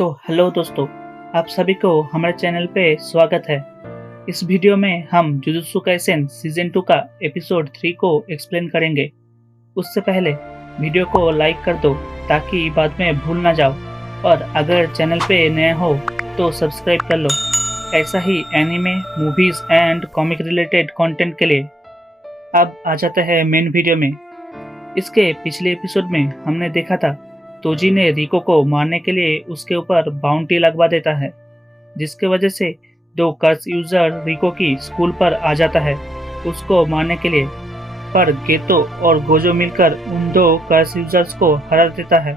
तो हेलो दोस्तों, आप सभी को हमारे चैनल पे स्वागत है। इस वीडियो में हम जुजुत्सु काइसेन सीजन 2 का एपिसोड 3 को एक्सप्लेन करेंगे। उससे पहले वीडियो को लाइक कर दो ताकि बाद में भूल ना जाओ, और अगर चैनल पे नया हो तो सब्सक्राइब कर लो ऐसा ही anime, movies and comic related content के लिए। अब आ जाते हैं मेन वीडियो में। इसके पिछले एपिसोड में हमने देखा था तोजी ने रिको को मारने के लिए उसके ऊपर बाउंटी लगवा देता है, जिसके वजह से दो कर्स यूजर रिको की स्कूल पर आ जाता है उसको मारने के लिए। पर गेतो और गोजो मिलकर उन दो कर्स यूजर्स को हरा देता है।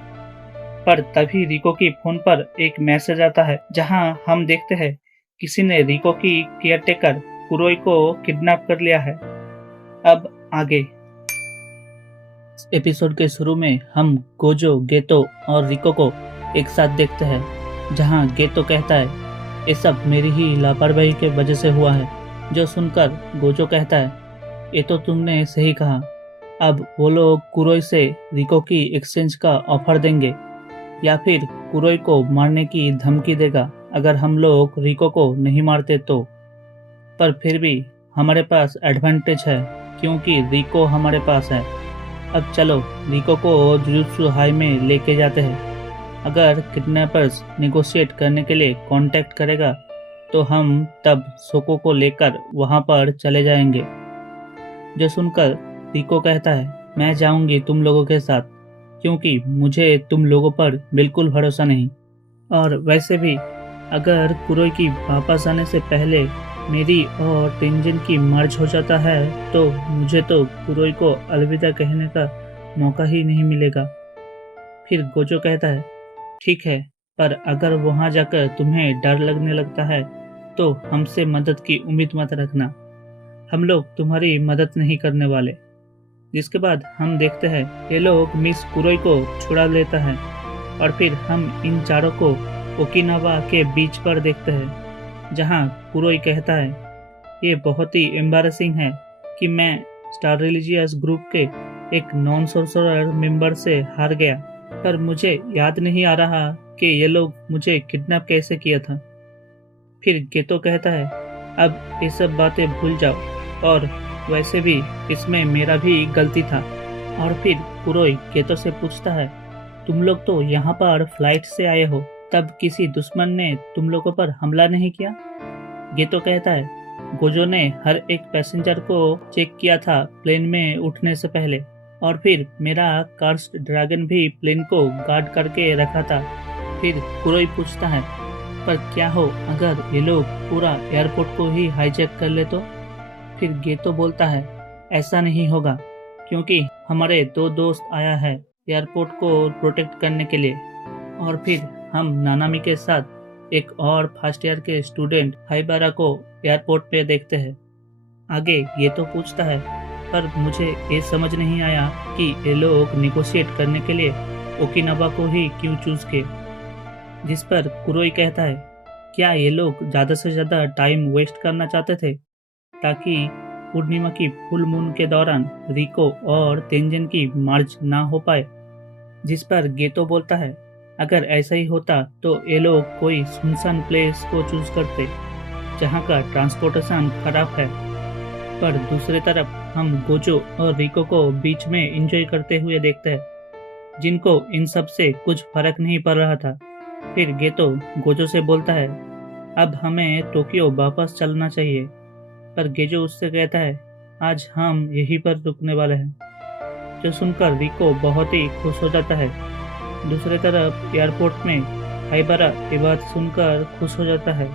पर तभी रिको की फोन पर एक मैसेज आता है जहां हम देखते हैं किसी ने रिको की केयरटेकर कुरोई को किडनैप कर लिया है। अब आगे एपिसोड के शुरू में हम गोजो, गेतो और रिको को एक साथ देखते हैं, जहां गेतो कहता है ये सब मेरी ही लापरवाही के वजह से हुआ है। जो सुनकर गोजो कहता है ये तो तुमने सही कहा। अब वो लोग कुरोई से रिको की एक्सचेंज का ऑफर देंगे या फिर कुरोई को मारने की धमकी देगा अगर हम लोग रिको को नहीं मारते तो। पर फिर भी हमारे पास एडवांटेज है क्योंकि रिको हमारे पास है। अब चलो रिको को जुजुत्सु हाई में लेके जाते हैं। अगर किडनैपर्स नेगोशिएट करने के लिए कांटेक्ट करेगा तो हम तब सोको को लेकर वहां पर चले जाएंगे। जो सुनकर रिको कहता है मैं जाऊंगी तुम लोगों के साथ क्योंकि मुझे तुम लोगों पर बिल्कुल भरोसा नहीं, और वैसे भी अगर कुरोई की वापस आने से पहले मेरी और तेंजिन की मर्ज हो जाता है तो मुझे तो कुरोई को अलविदा कहने का मौका ही नहीं मिलेगा। फिर गोजो कहता है ठीक है, पर अगर वहां जाकर तुम्हें डर लगने लगता है तो हमसे मदद की उम्मीद मत रखना, हम लोग तुम्हारी मदद नहीं करने वाले। जिसके बाद हम देखते हैं ये लोग मिस कुरोई को छुड़ा लेता है और फिर हम इन चारों को ओकिनावा के बीच पर देखते हैं, जहां कुरोई कहता है ये बहुत ही एम्बारसिंग है कि मैं स्टार रिलीजियस ग्रुप के एक नॉन सोर्सरर मेंबर से हार गया, पर मुझे याद नहीं आ रहा कि ये लोग मुझे किडनैप कैसे किया था। फिर गेतो कहता है अब ये सब बातें भूल जाओ, और वैसे भी इसमें मेरा भी गलती था। और फिर कुरोई गेतो से पूछता है तुम लोग तो यहाँ पर फ्लाइट से आए हो, तब किसी दुश्मन ने तुम लोगों पर हमला नहीं किया? गेतो कहता है गोजो ने हर एक पैसेंजर को चेक किया था प्लेन में उठने से पहले, और फिर मेरा कार्स्ट ड्रैगन भी प्लेन को गार्ड करके रखा था। फिर कुरोई पूछता है पर क्या हो अगर ये लोग पूरा एयरपोर्ट को ही हाईजैक कर ले तो? फिर गेतो बोलता है ऐसा नहीं होगा क्योंकि हमारे दो दोस्त आया है एयरपोर्ट को प्रोटेक्ट करने के लिए। और फिर हम नानामी के साथ एक और फर्स्ट ईयर के स्टूडेंट हाइबारा को एयरपोर्ट पे देखते हैं। आगे ये तो पूछता है पर मुझे ये समझ नहीं आया कि ये लोग निगोशिएट करने के लिए ओकिनावा को ही क्यों चूज किए। जिस पर कुरोई कहता है क्या ये लोग ज़्यादा से ज़्यादा टाइम वेस्ट करना चाहते थे ताकि पूर्णिमा की फुल मून के दौरान रिको और तेंजिन की मर्ज ना हो पाए। जिस पर गेतो बोलता है अगर ऐसा ही होता तो ये लोग कोई सुनसान प्लेस को चूज करते जहाँ का ट्रांसपोर्टेशन खराब है। पर दूसरी तरफ हम गोजो और रिको को बीच में एंजॉय करते हुए देखते हैं, जिनको इन सब से कुछ फर्क नहीं पड़ रहा था। फिर गेतो गोजो से बोलता है अब हमें टोक्यो वापस चलना चाहिए, पर गेजो उससे कहता है आज हम यहीं पर रुकने वाले हैं। जो सुनकर रिको बहुत ही खुश हो जाता है। दूसरी तरफ एयरपोर्ट में हाइबारा ये बात सुनकर खुश हो जाता है,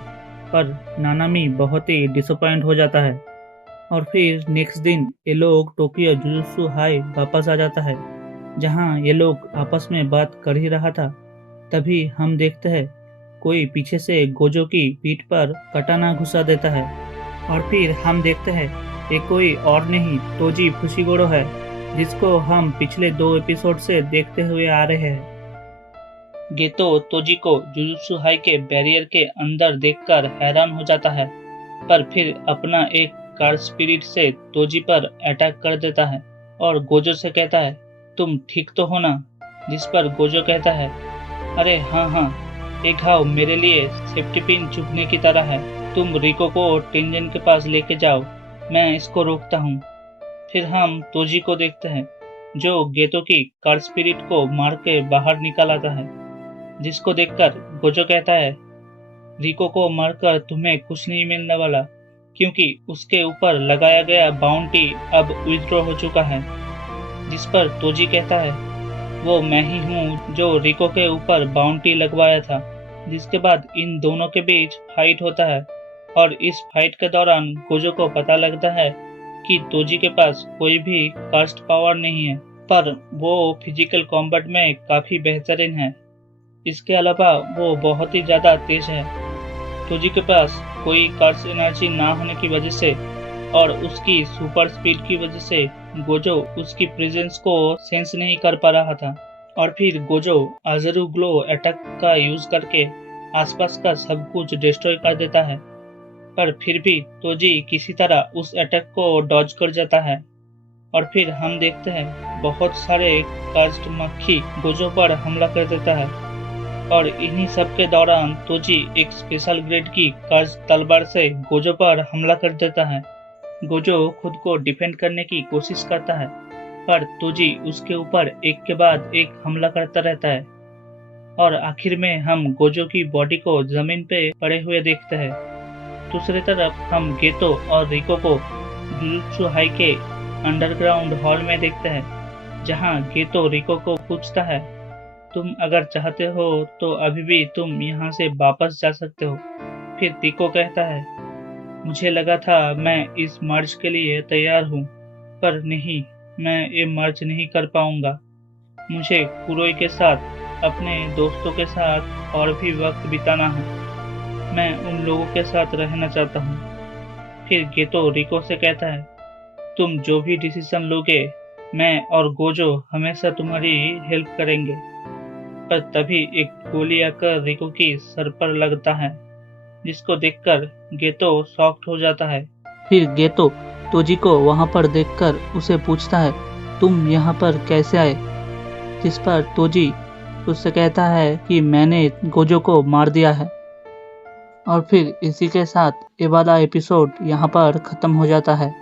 पर नानामी बहुत ही डिसअपॉइंट हो जाता है। और फिर नेक्स्ट दिन ये लोग टोक्यो जुजुत्सु हाई वापस आ जाता है, जहां ये लोग आपस में बात कर ही रहा था। तभी हम देखते हैं कोई पीछे से गोजो की पीठ पर कटाना घुसा देता है, और फिर हम देखते हैं ये कोई और नहीं तोजी फुशिगोरो है, जिसको हम पिछले 2 एपिसोड से देखते हुए आ रहे हैं। गेतो तोजी को जुजुत्सु हाई के बैरियर के अंदर देखकर हैरान हो जाता है, पर फिर अपना एक कार स्पिरिट से तोजी पर अटैक कर देता है और गोजो से कहता है तुम ठीक तो हो ना? जिस पर गोजो कहता है अरे हाँ हाँ, ये घाव मेरे लिए सेफ्टी पिन चुभने की तरह है। तुम रिको को टेंजन के पास लेके जाओ, मैं इसको रोकता हूँ। फिर हम तोजी को देखते हैं जो गेतो की कार स्पिरिट को मार के बाहर निकल आता है, जिसको देखकर गोजो कहता है रिको को मारकर तुम्हें कुछ नहीं मिलने वाला, क्योंकि उसके ऊपर लगाया गया बाउंटी अब विथड्रॉ हो चुका है। जिस पर तोजी कहता है वो मैं ही हूँ जो रिको के ऊपर बाउंटी लगवाया था। जिसके बाद इन दोनों के बीच फाइट होता है और इस फाइट के दौरान गोजो को पता लगता है कि तोजी के पास कोई भी कास्ट पावर नहीं है, पर वो फिजिकल कॉम्बैट में काफी बेहतरीन है। इसके अलावा वो बहुत ही ज्यादा तेज है। तोजी के पास कोई कास्ट एनर्जी ना होने की वजह से और उसकी सुपर स्पीड की वजह से गोजो उसकी प्रेजेंस को सेंस नहीं कर पा रहा था। और फिर गोजो आजरू ग्लो अटैक का यूज करके आसपास का सब कुछ डिस्ट्रॉय कर देता है, पर फिर भी तोजी किसी तरह उस अटैक को डॉज कर जाता है। और फिर हम देखते हैं बहुत सारे कास्ट मक्खी गोजो पर हमला कर देता है और इन्हीं सब के दौरान तोजी एक स्पेशल ग्रेड की कास्ट तलवार से गोजो पर हमला कर देता है। गोजो खुद को डिफेंड करने की कोशिश करता है, पर तोजी उसके ऊपर एक के बाद एक हमला करता रहता है और आखिर में हम गोजो की बॉडी को जमीन पे पड़े हुए देखते हैं। दूसरी तरफ हम गेतो और रिको को जुजुत्सु हाई के अंडरग्राउंड हॉल में देखते हैं, जहां गेतो रिको को पूछता है तुम अगर चाहते हो तो अभी भी तुम यहाँ से वापस जा सकते हो। फिर रिको कहता है मुझे लगा था मैं इस मार्च के लिए तैयार हूँ, पर नहीं, मैं ये मार्च नहीं कर पाऊंगा। मुझे कुरोई के साथ अपने दोस्तों के साथ और भी वक्त बिताना है। मैं उन लोगों के साथ रहना चाहता हूँ। फिर गेतो रिको से कहता है तुम जो भी डिसीजन लोगे मैं और गोजो हमेशा तुम्हारी हेल्प करेंगे। पर तभी एक गोली आकर रिको की सर पर लगता है, जिसको देखकर गेतो शॉक्ड हो जाता है। फिर गेतो तोजी को वहां पर देखकर उसे पूछता है तुम यहाँ पर कैसे आए, जिस पर तोजी उससे कहता है कि मैंने गोजो को मार दिया है। और फिर इसी के साथ ये वाला एपिसोड यहाँ पर खत्म हो जाता है।